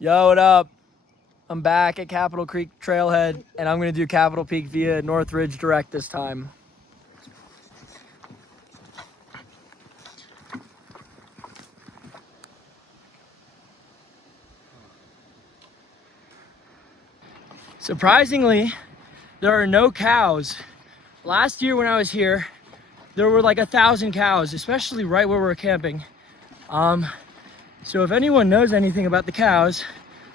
Yo, what up? I'm back at Capitol Creek Trailhead, and I'm gonna do Capitol Peak via North Ridge Direct this time. Surprisingly, there are no cows. Last year when I was here, there were like 1,000 cows, especially right where we're camping. So if anyone knows anything about the cows,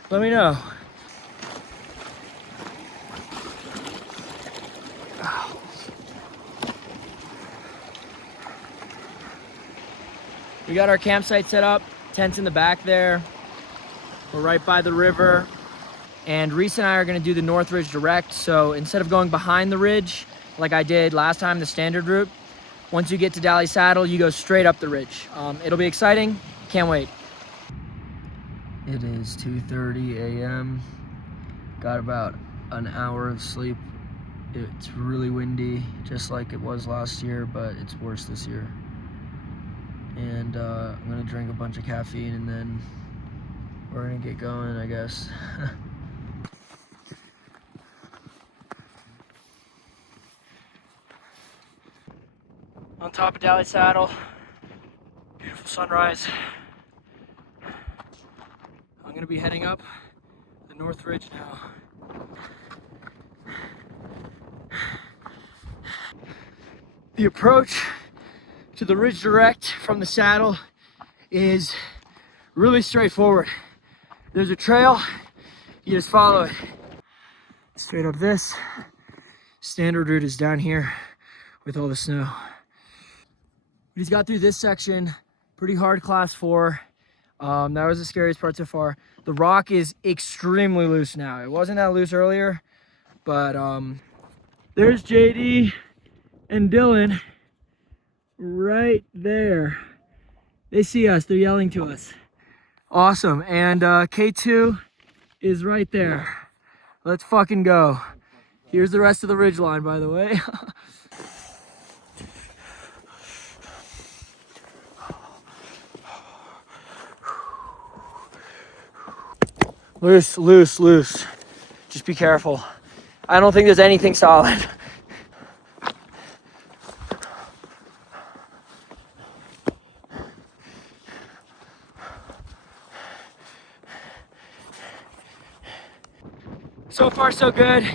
let me know. We got our campsite set up, tents in the back there. We're right by the river. And Reese and I are gonna do the North Ridge Direct. So instead of going behind the ridge, like I did last time, the standard route, once you get to Dally Saddle, you go straight up the ridge. It'll be exciting, can't wait. It is 2:30 a.m. Got about an hour of sleep. It's really windy, just like it was last year, but it's worse this year. And I'm gonna drink a bunch of caffeine and then we're gonna get going, I guess. On top of Dally Saddle, beautiful sunrise. I'm gonna be heading up the North Ridge now. The approach to the Ridge Direct from the saddle is really straightforward. There's a trail, you just follow it. Straight up this. Standard route is down here with all the snow. We just got through this section, pretty hard class 4. That was the scariest part so far. The rock is extremely loose now. It wasn't that loose earlier, but there's JD and Dylan right there. They see us, they're yelling to us. Awesome, and K2 is right there. Let's fucking go. Here's the rest of the ridge line, by the way. Loose, loose, loose. Just be careful. I don't think there's anything solid. So far, so good.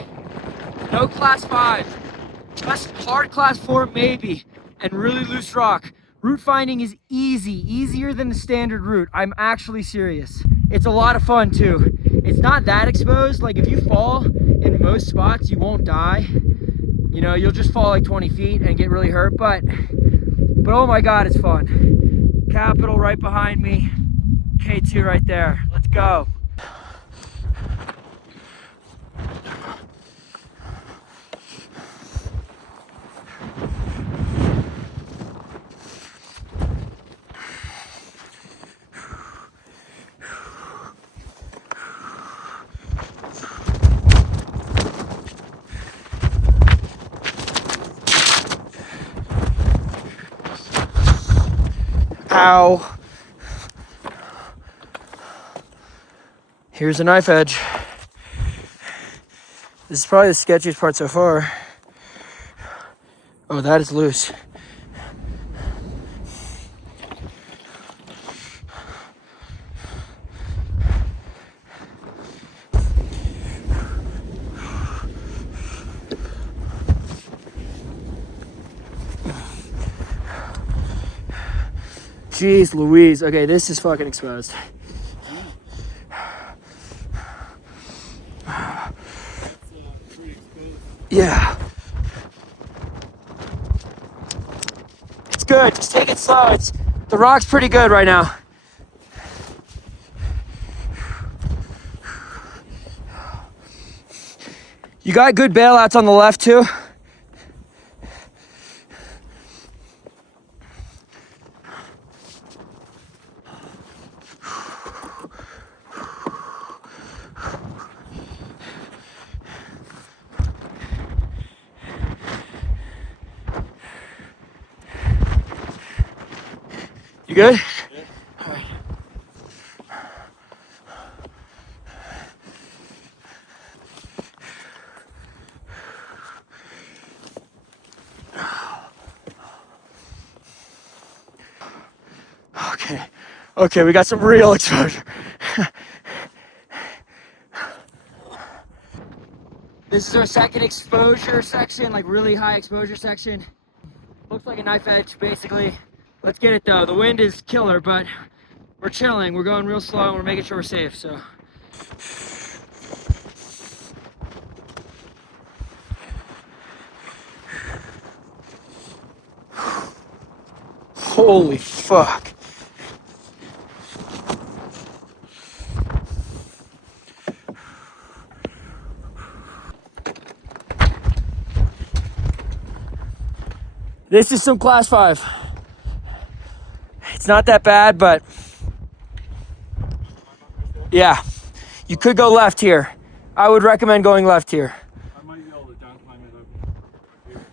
No class 5. Just hard class 4, maybe, and really loose rock. Route finding is easy, easier than the standard route. I'm actually serious. It's a lot of fun too. It's not that exposed. Like if you fall in most spots, you won't die. You know, you'll just fall like 20 feet and get really hurt, but oh my God, it's fun. Capitol right behind me. K2 right there. Let's go. Ow. Here's a knife edge. This is probably the sketchiest part so far. Oh, that is loose. Jeez Louise. Okay, this is fucking exposed. Yeah. It's good. Just take it slow. The rock's pretty good right now. You got good bailouts on the left too? You good? Yeah. All right. Okay, we got some real exposure. This is our second exposure section, like really high exposure section. Looks like a knife edge, basically. Let's get it though. The wind is killer, but we're chilling. We're going real slow and we're making sure we're safe, so. Holy fuck. This is some class 5. It's not that bad, but yeah, you could go left here. I would recommend going left here. I might be able to downclimb it up here.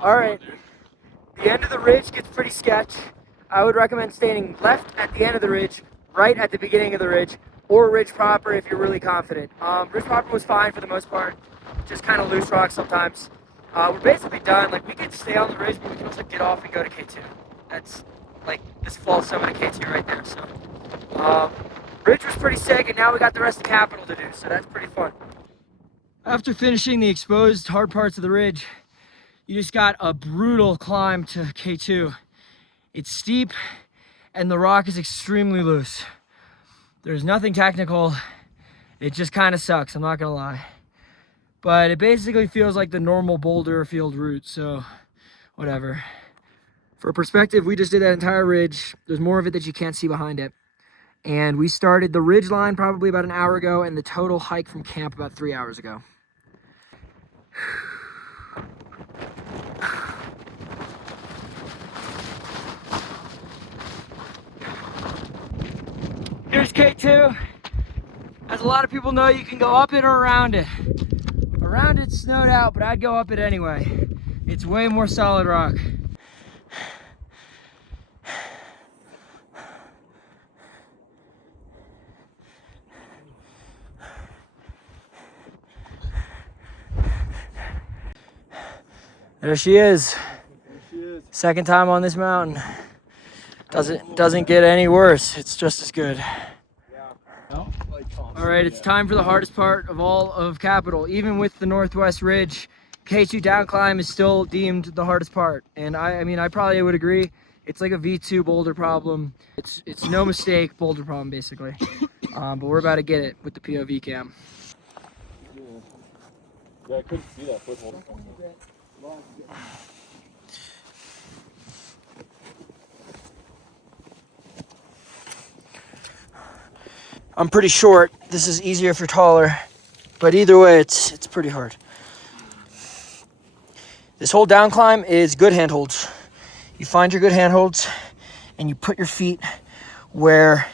All right, the end of the ridge gets pretty sketch. I would recommend standing left at the end of the ridge, right at the beginning of the ridge, or ridge proper if you're really confident. Ridge proper was fine for the most part, just kind of loose rocks sometimes. We're basically done. Like, we could stay on the ridge, but we can also get off and go to K2. That's like this falls summit of K2 right there. So ridge was pretty sick, and now we got the rest of Capital to do, so that's pretty fun. After finishing the exposed hard parts of the ridge, you just got a brutal climb to K2. It's steep and the rock is extremely loose. There's nothing technical. It just kind of sucks, I'm not gonna lie. But it basically feels like the normal boulder field route, so whatever. For perspective, we just did that entire ridge. There's more of it that you can't see behind it. And we started the ridge line probably about an hour ago and the total hike from camp about 3 hours ago. Here's K2. As a lot of people know, you can go up it or around it. Around it's snowed out, but I'd go up it anyway. It's way more solid rock. There she is. There she is. Second time on this mountain. Doesn't get any worse. It's just as good. No? All right, it's time for the hardest part of all of Capitol. Even with the Northwest Ridge, K2 downclimb is still deemed the hardest part. And I mean, I probably would agree. It's like a V2 boulder problem. It's no mistake boulder problem basically. But we're about to get it with the POV cam. Yeah, I couldn't see that foothold. I'm pretty short. This is easier if you're taller. But either way, it's pretty hard. This whole downclimb is good handholds. You find your good handholds and you put your feet where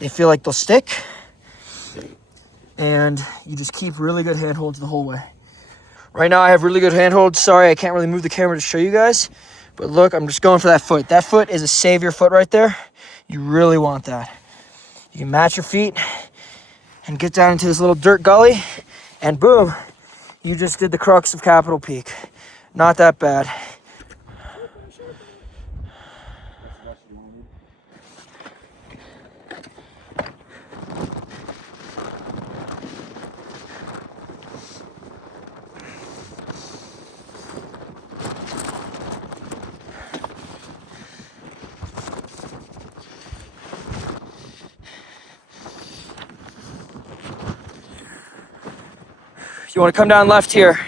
they feel like they'll stick. And you just keep really good handholds the whole way. Right now I have really good handholds. Sorry, I can't really move the camera to show you guys. But look, I'm just going for that foot. That foot is a savior foot right there. You really want that. You can match your feet and get down into this little dirt gully. And boom, you just did the crux of Capitol Peak. Not that bad. You want to come down left here.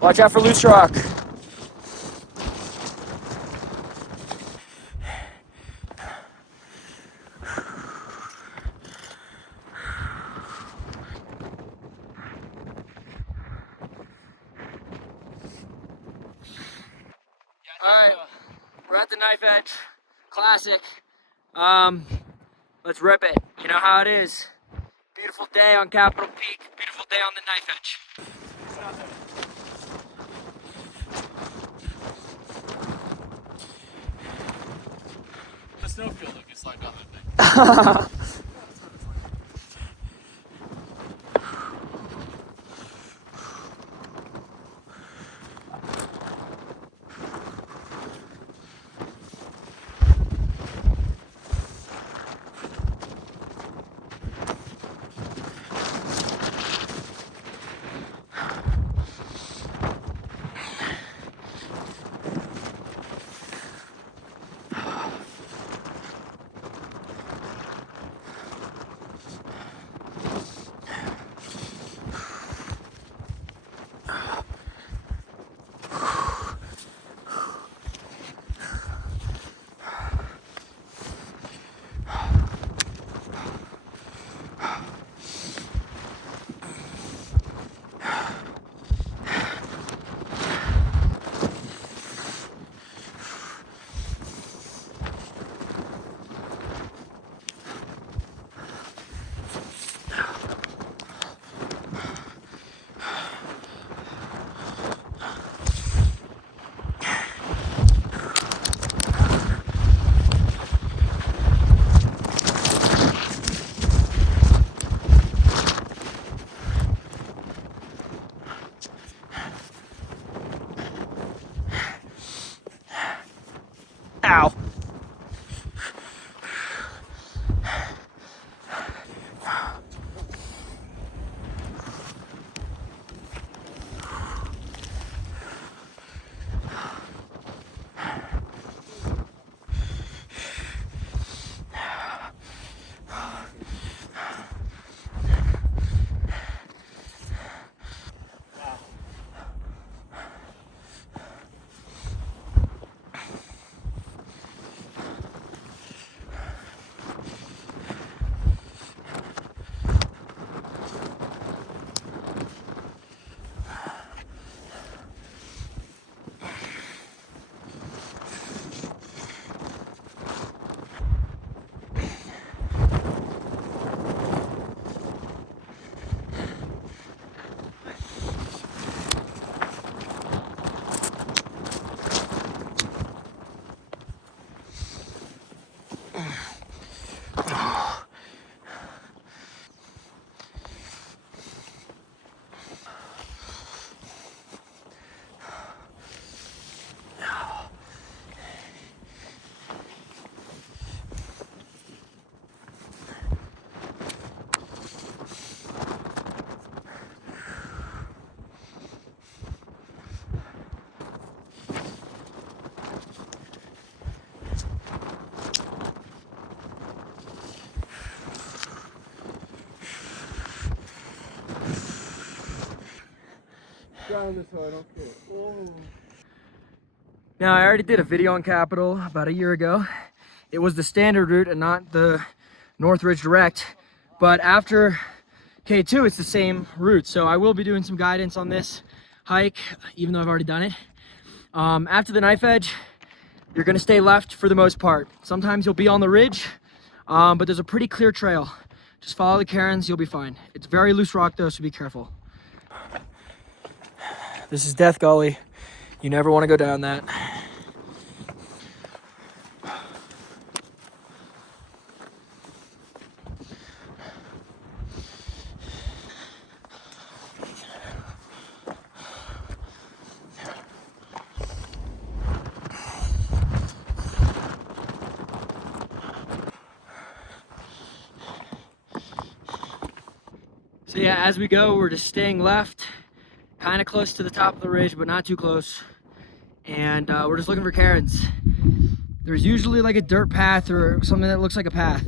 Watch out for loose rock. Alright, we're at the knife edge. Classic. Let's rip it. You know how it is. Beautiful day on Capitol Peak. Beautiful day on the knife edge. The snowfield, if you slide down that thing. Down this way, don't get it. Oh. Now, I already did a video on Capitol about a year ago. It was the standard route and not the North Ridge Direct. But after K2, it's the same route. So I will be doing some guidance on this hike, even though I've already done it. After the knife edge, you're gonna stay left for the most part. Sometimes you'll be on the ridge, but there's a pretty clear trail. Just follow the cairns, you'll be fine. It's very loose rock though, so be careful. This is Death Gully. You never wanna go down that. So yeah, as we go, we're just staying left, kind of close to the top of the ridge, but not too close. And we're just looking for cairns. There's usually like a dirt path or something that looks like a path.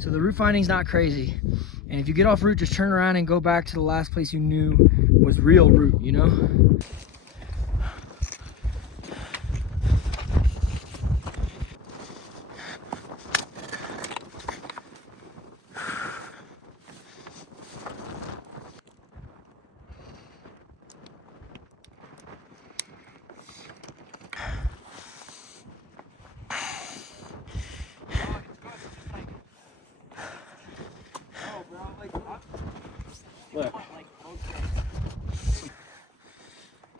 So the route finding's not crazy. And if you get off route, just turn around and go back to the last place you knew was real route, you know? Look.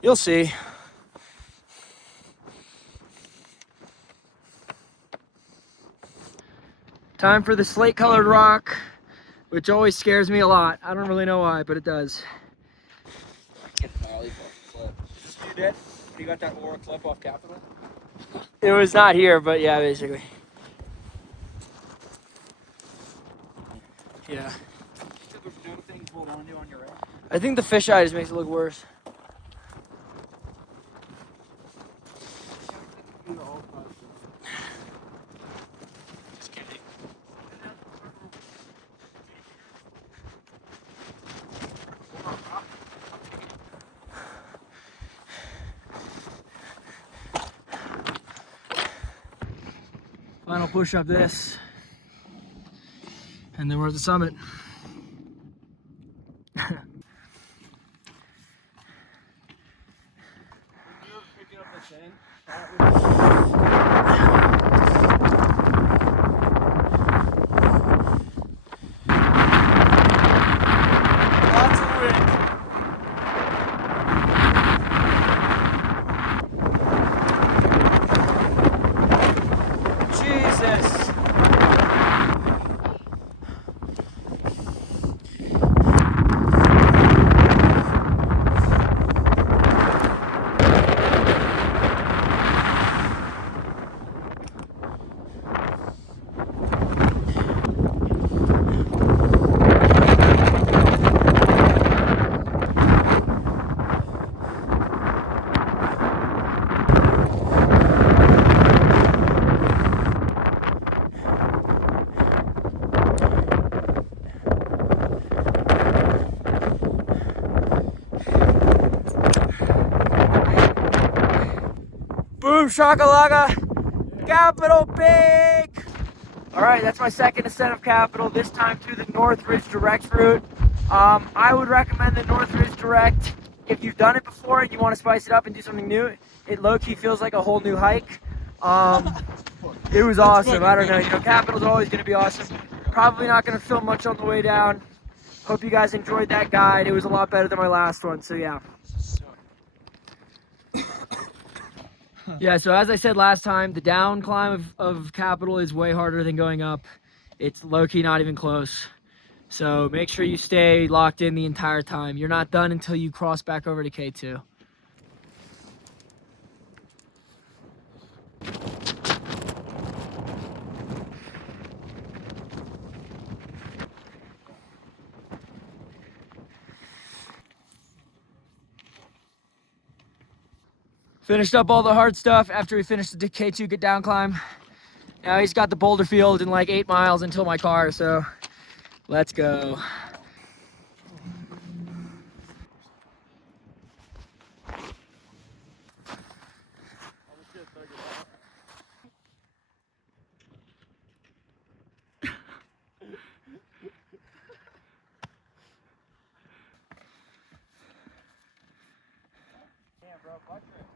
You'll see. Time for the slate colored rock, which always scares me a lot. I don't really know why, but it does. Get gnarly fucking clip. Is this you dead? You got that aura clip off Capitol? It was not here, but yeah, basically. Yeah. No things hold on to on your end. I think the fisheye just makes it look worse. Just kidding. Final push up this. And then we're at the summit. Lots of wind. Jesus. Boom shakalaka, Capitol big. All right, that's my second ascent of Capitol, this time through the North Ridge Direct route. I would recommend the North Ridge Direct if you've done it before and you want to spice it up and do something new. It low-key feels like a whole new hike. It was awesome. I don't know, Capitol's always going to be awesome. Probably not going to film much on the way down. Hope you guys enjoyed that guide. It was a lot better than my last one, so yeah. Yeah, so as I said last time, the down climb of Capitol is way harder than going up. It's low-key not even close. So make sure you stay locked in the entire time. You're not done until you cross back over to K2. Finished up all the hard stuff after we finished the K2 get down climb. Now he's got the boulder field in like 8 miles until my car, so let's go. bro. Butcher it.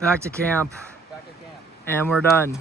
Back to camp, Back at camp. and we're done.